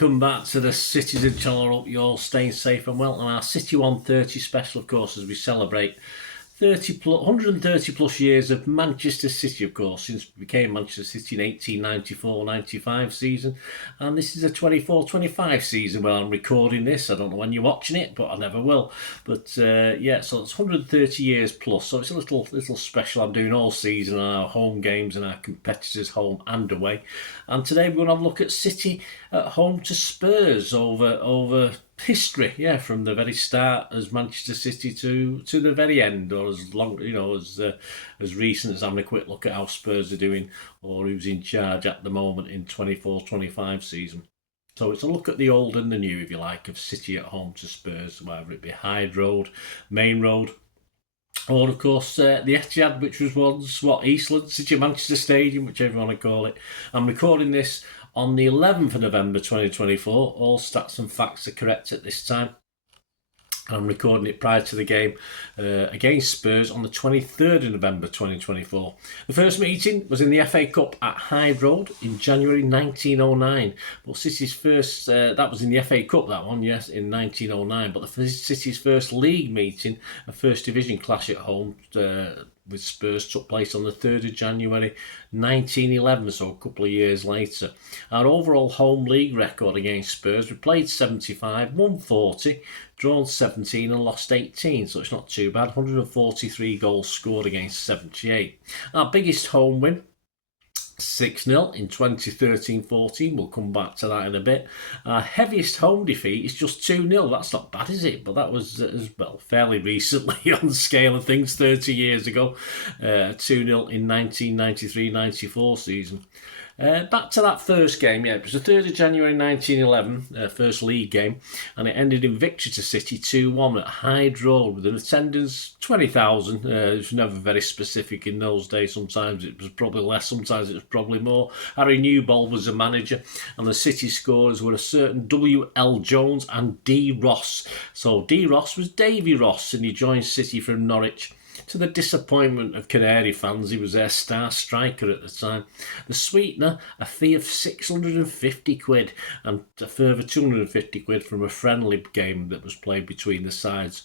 Welcome back to the Citizen channel. I hope you're all staying safe and well. And our City130 special, of course, as we celebrate 130 plus years of Manchester City, of course, since we became Manchester City in 1894-95 season. And this is a 24-25 season where I'm recording this. I don't know when you're watching it, but I never will. But yeah, so it's 130 years plus. So it's a little special I'm doing all season on our home games and our competitors home and away. And today we're going to have a look at City at home to Spurs over history, from the very start as Manchester City to the very end, or as long, as recent as having a quick look at how Spurs are doing or who's in charge at the moment in 24-25 season. So it's a look at the old and the new, if you like, of City at home to Spurs, whether it be Hyde Road, Main Road, or of course the Etihad, which was once Eastland, City of Manchester Stadium, whichever you want to call it. I'm recording this on the 11th of November 2024. All stats and facts are correct at this time. I'm recording it prior to the game against Spurs on the 23rd of November 2024. The first meeting was in the FA Cup at Hyde Road in January 1909. But City's first, that was in the FA Cup, that one, yes, in 1909. But the City's first league meeting, a First Division clash at home with Spurs, took place on the 3rd of January 1911, so a couple of years later. Our overall home league record against Spurs, we played 75, won 40, drawn 17 and lost 18, so it's not too bad. 143 goals scored against 78. Our biggest home win, 6-0 in 2013-14. We'll come back to that in a bit. Our heaviest home defeat is just 2-0. That's not bad, is it? But that was, fairly recently on the scale of things, 30 years ago. 2-0 in 1993-94 season. Back to that first game, it was the 3rd of January 1911, first league game, and it ended in victory to City 2-1 at Hyde Road with an attendance 20,000. It was never very specific in those days. Sometimes it was probably less, sometimes it was probably more. Harry Newbold was the manager, and the City scorers were a certain W.L. Jones and D. Ross. So D. Ross was Davie Ross, and he joined City from Norwich. To the disappointment of Canary fans, he was their star striker at the time. The sweetener, a fee of £650 and a further £250 from a friendly game that was played between the sides.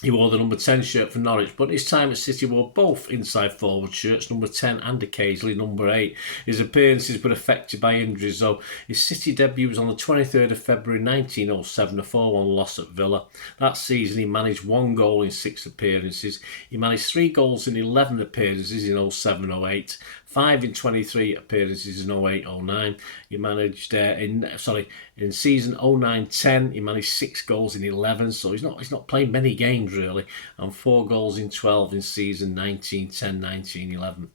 He wore the number 10 shirt for Norwich, but his time at City wore both inside forward shirts, number 10 and occasionally number 8. His appearances were affected by injuries, though. His City debut was on the 23rd of February 1907, a 4-1 loss at Villa. That season he managed 1 goal in 6 appearances. He managed 3 goals in 11 appearances in 07-08. 5 in 23 appearances in 08-09. He managed in season 09-10 he managed 6 goals in 11, so he's not playing many games really, and 4 goals in 12 in season 1910-1911.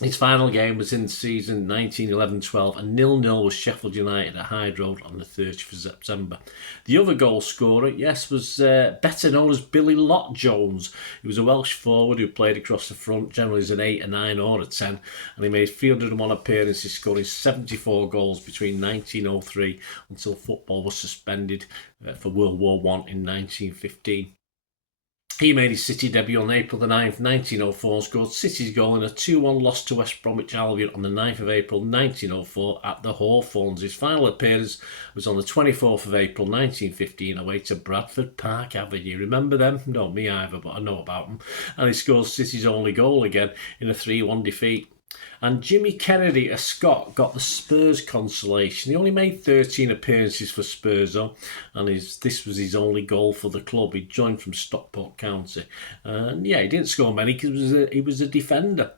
His final game was in season 1911-12, and 0-0 with Sheffield United at Hyde Road on the 30th of September. The other goal scorer, was better known as Billy Lot Jones. He was a Welsh forward who played across the front, generally as an 8, a 9 or a 10, and he made 301 appearances, scoring 74 goals between 1903 until football was suspended for World War I in 1915. He made his City debut on April the 9th, 1904, and scored City's goal in a 2-1 loss to West Bromwich Albion on the 9th of April 1904 at the Hawthorns. His final appearance was on the 24th of April 1915 away to Bradford Park Avenue. Remember them? No, me either, but I know about them. And he scored City's only goal again in a 3-1 defeat. And Jimmy Kennedy, a Scot, got the Spurs consolation. He only made 13 appearances for Spurs, though, and this was his only goal for the club. He joined from Stockport County. And he didn't score many because he was a defender.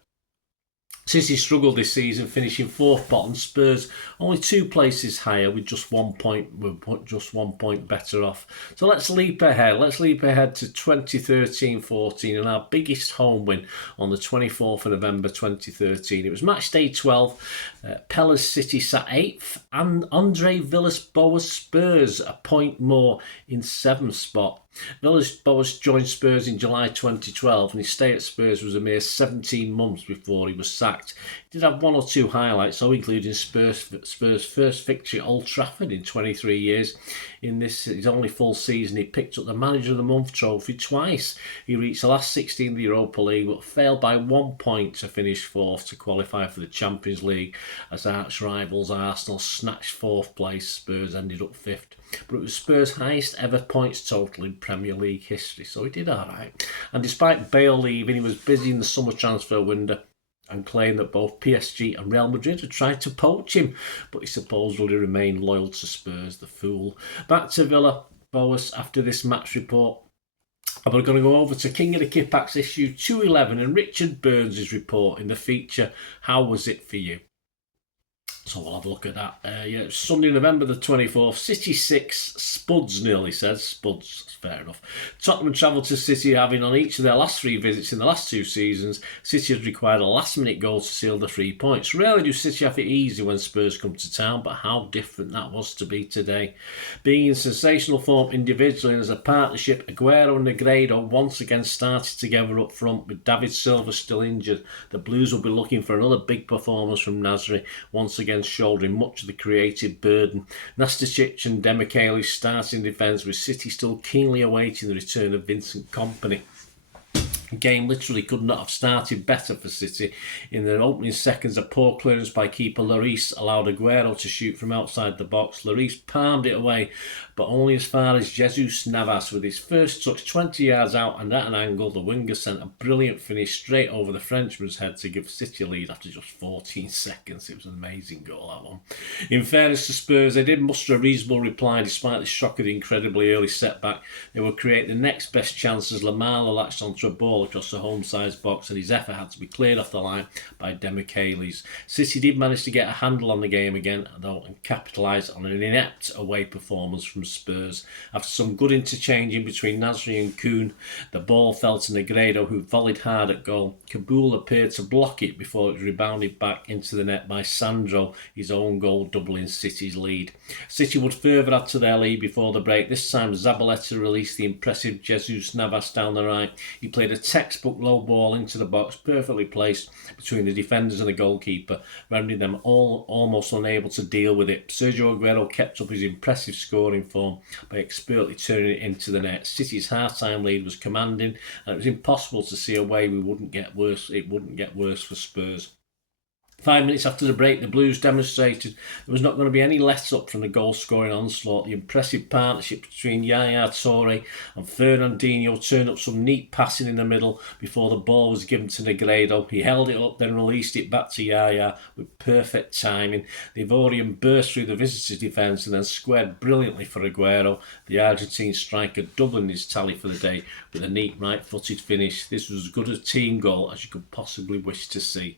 City struggled this season, finishing 4th bottom. Spurs only 2 places higher with just 1 point. We're just 1 point better off. So let's leap ahead. Let's leap ahead to 2013-14 and our biggest home win on the 24th of November 2013. It was match day 12. Pella's City sat 8th, and Andre Villas Boas Spurs a point more in 7th spot. Boas joined Spurs in July 2012 and his stay at Spurs was a mere 17 months before he was sacked. He did have one or two highlights, though, including Spurs' first victory at Old Trafford in 23 years. In his only full season, he picked up the Manager of the Month trophy twice. He reached the last 16 of the Europa League but failed by 1 point to finish 4th to qualify for the Champions League as arch rivals Arsenal snatched 4th place. Spurs ended up 5th. But it was Spurs' highest ever points total in Premier League history, so he did alright. And despite Bale leaving, he was busy in the summer transfer window and claimed that both PSG and Real Madrid had tried to poach him, but he supposedly remained loyal to Spurs, the fool. Back to Villa, Boas, after this match report. And we're going to go over to King of the Kippax issue 211 and Richard Burns' report in the feature, How Was It For You? So we'll have a look at that. Sunday, November the 24th, City 6, Spuds nil, he says. Spuds, that's fair enough. Tottenham travelled to City, having on each of their last 3 visits in the last 2 seasons, City has required a last-minute goal to seal the 3 points. Rarely do City have it easy when Spurs come to town, but how different that was to be today. Being in sensational form individually and as a partnership, Aguero and Negredo once again started together up front, with David Silva still injured. The Blues will be looking for another big performance from Nasri, once again shouldering much of the creative burden. Nastasic and Demichelis starting defence, with City still keenly awaiting the return of Vincent Kompany. The game literally could not have started better for City. In the opening seconds, a poor clearance by keeper Lloris allowed Aguero to shoot from outside the box. Lloris palmed it away, but only as far as Jesus Navas, with his first touch 20 yards out and at an angle. The winger sent a brilliant finish straight over the Frenchman's head to give City a lead after just 14 seconds. It was an amazing goal, that one. In fairness to Spurs, they did muster a reasonable reply despite the shock of the incredibly early setback. They would create the next best chance as Lamela latched onto a ball across the home-side's box, and his effort had to be cleared off the line by Demichelis. City did manage to get a handle on the game again, though, and capitalise on an inept away performance from Spurs. After some good interchanging between Nasri and Kuhn, the ball fell to Negredo, who volleyed hard at goal. Kabul appeared to block it before it was rebounded back into the net by Sandro, his own goal doubling City's lead. City would further add to their lead before the break. This time Zabaleta released the impressive Jesus Navas down the right. He played a textbook low ball into the box, perfectly placed between the defenders and the goalkeeper, rendering them all almost unable to deal with it. Sergio Aguero kept up his impressive scoring form by expertly turning it into the net. City's half-time lead was commanding, and it was impossible to see a way it wouldn't get worse for Spurs. 5 minutes after the break, the Blues demonstrated there was not going to be any let-up from the goal-scoring onslaught. The impressive partnership between Yaya Toure and Fernandinho turned up some neat passing in the middle before the ball was given to Negredo. He held it up, then released it back to Yaya with perfect timing. The Ivorian burst through the visitors' defence and then squared brilliantly for Aguero, the Argentine striker doubling his tally for the day with a neat right-footed finish. This was as good a team goal as you could possibly wish to see.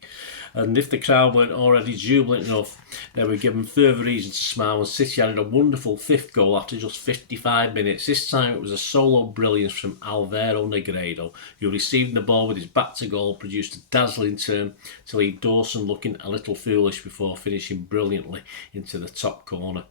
And if the crowd weren't already jubilant enough, they were given further reason to smile when City added a wonderful 5th goal after just 55 minutes. This time it was a solo brilliance from Alvaro Negredo, who, receiving the ball with his back to goal, produced a dazzling turn to leave Dawson looking a little foolish before finishing brilliantly into the top corner.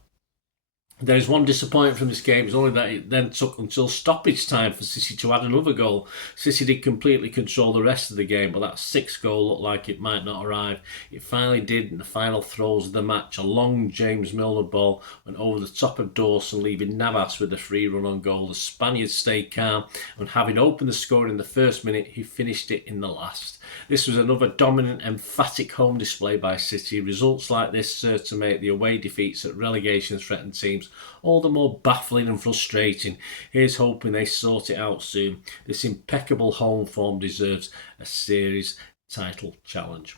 There is one disappointment from this game. It's only that it then took until stoppage time for City to add another goal. City did completely control the rest of the game, but that 6th goal looked like it might not arrive. It finally did in the final throes of the match. A long James Milner ball went over the top of Dawson, leaving Navas with a free run on goal. The Spaniard stayed calm, and having opened the score in the first minute, he finished it in the last. This was another dominant, emphatic home display by City. Results like this serve to make the away defeats at relegation-threatened teams all the more baffling and frustrating. Here's hoping they sort it out soon. This impeccable home form deserves a series title challenge.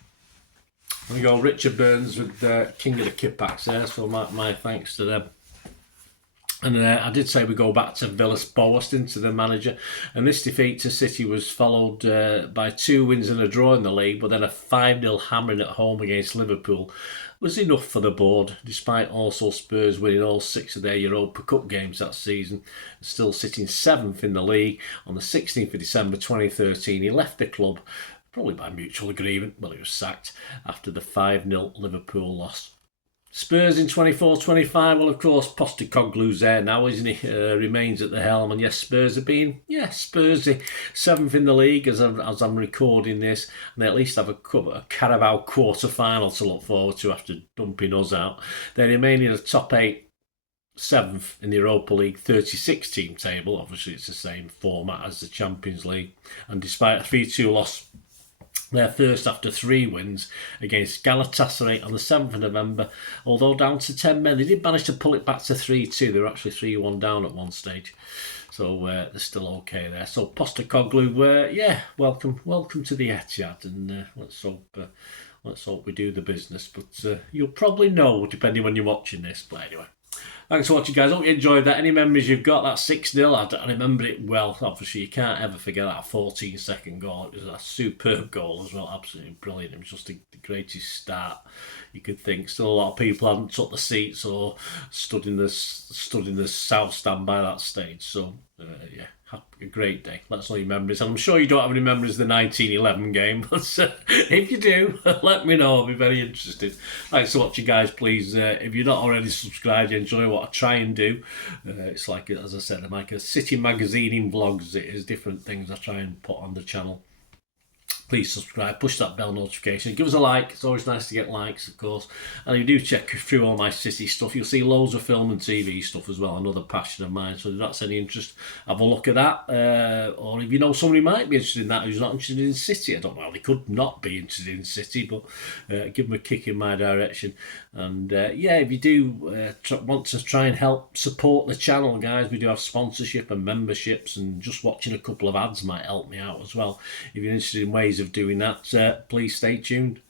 We go Richard Burns with King of the Kippax there, so my thanks to them. And I did say we go back to Villa's Boas into the manager, and this defeat to City was followed by 2 wins and a draw in the league, but then a 5-0 hammering at home against Liverpool was enough for the board, despite also Spurs winning all 6 of their Europa Cup games that season, still sitting 7th in the league. On the 16th of December 2013, he left the club, probably by mutual agreement. Well, he was sacked after the 5-0 Liverpool loss. Spurs in 24-25, well, of course, Postecoglou's there now, isn't he? Remains at the helm, and yes, Spurs have been, Spursy, 7th in the league as I'm recording this, and they at least have a Carabao quarter-final to look forward to after dumping us out. They remain in the top 8, 7th in the Europa League 36-team table. Obviously, it's the same format as the Champions League, and despite a 3-2 loss, they're first after 3 wins against Galatasaray on the 7th of November. Although down to 10 men, they did manage to pull it back to 3-2. They were actually 3-1 down at one stage. So they're still okay there. So Postecoglou, welcome to the Etihad, and let's hope we do the business. But you'll probably know, depending when you're watching this. But anyway, thanks for watching, guys. Hope you enjoyed that. Any memories you've got? That 6-0, I remember it well. Obviously, you can't ever forget that 14-second goal. It was a superb goal as well. Absolutely brilliant. It was just the greatest start you could think. Still, a lot of people hadn't took the seats or stood in the south stand by that stage. So, have a great day. Let us know your memories. And I'm sure you don't have any memories of the 1911 game, but if you do, let me know. I'll be very interested. Thanks for watching, guys. Please, if you're not already subscribed, you enjoy what I try and do. It's like, as I said, I'm like a city magazine in vlogs. It is different things I try and put on the channel. Please subscribe, push that bell notification, give us a like. It's always nice to get likes, of course. And if you do check through all my City stuff, you'll see loads of film and TV stuff as well, another passion of mine. So if that's any interest, have a look at that. Or if you know somebody might be interested in that who's not interested in City, I don't know, they could not be interested in City, but give them a kick in my direction. And if you do want to try and help support the channel, guys, we do have sponsorship and memberships, and just watching a couple of ads might help me out as well. If you're interested in ways of doing that, please stay tuned.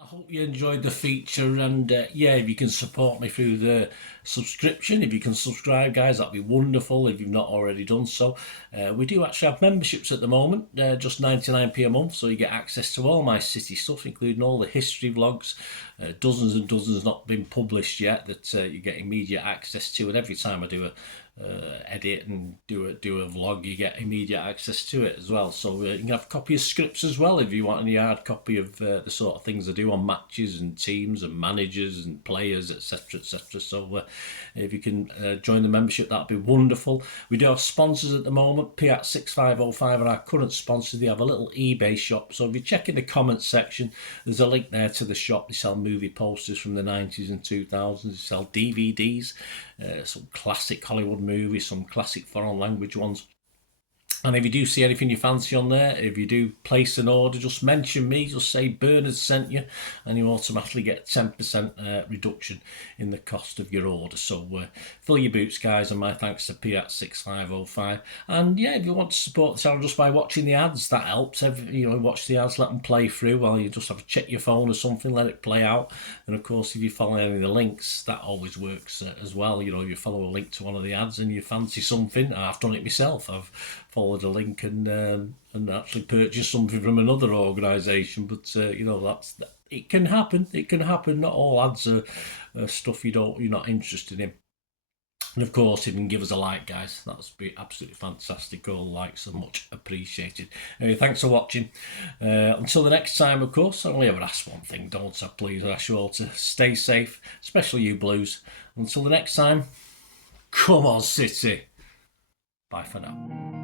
I hope you enjoyed the feature, and if you can support me through the subscription, if you can subscribe, guys, that'd be wonderful if you've not already done so. We do actually have memberships at the moment, just 99p a month, so you get access to all my City stuff, including all the history vlogs, dozens and dozens not been published yet that you get immediate access to, and every time I do a edit and do a vlog, you get immediate access to it as well. So you can have a copy of scripts as well if you want any hard copy of the sort of things I do on matches and teams and managers and players, etc, etc. So if you can join the membership, that'd be wonderful. We do have sponsors at the moment. Piat6505 are our current sponsor. They have a little eBay shop, so if you check in the comments section, there's a link there to the shop. They sell movie posters from the 90s and 2000s. They sell DVDs, some classic Hollywood movies, some classic foreign language ones. And if you do see anything you fancy on there, if you do place an order, just mention me, just say Bernard sent you, and you automatically get 10% reduction in the cost of your order. So fill your boots, guys, and my thanks to Piat6505. And if you want to support the channel just by watching the ads, that helps. Watch the ads, let them play through while you just have to check your phone or something, let it play out. And of course, if you follow any of the links, that always works as well. If you follow a link to one of the ads and you fancy something, I've done it myself. I've followed a link and actually purchased something from another organisation, but it can happen. It can happen. Not all ads are stuff you're not interested in. And of course, if you can give us a like, guys, that would be absolutely fantastic. All likes are much appreciated. Anyway, thanks for watching. Until the next time, of course, I only ever ask one thing, don't I? Please, I ask you all to stay safe, especially you Blues. Until the next time, come on, City. Bye for now.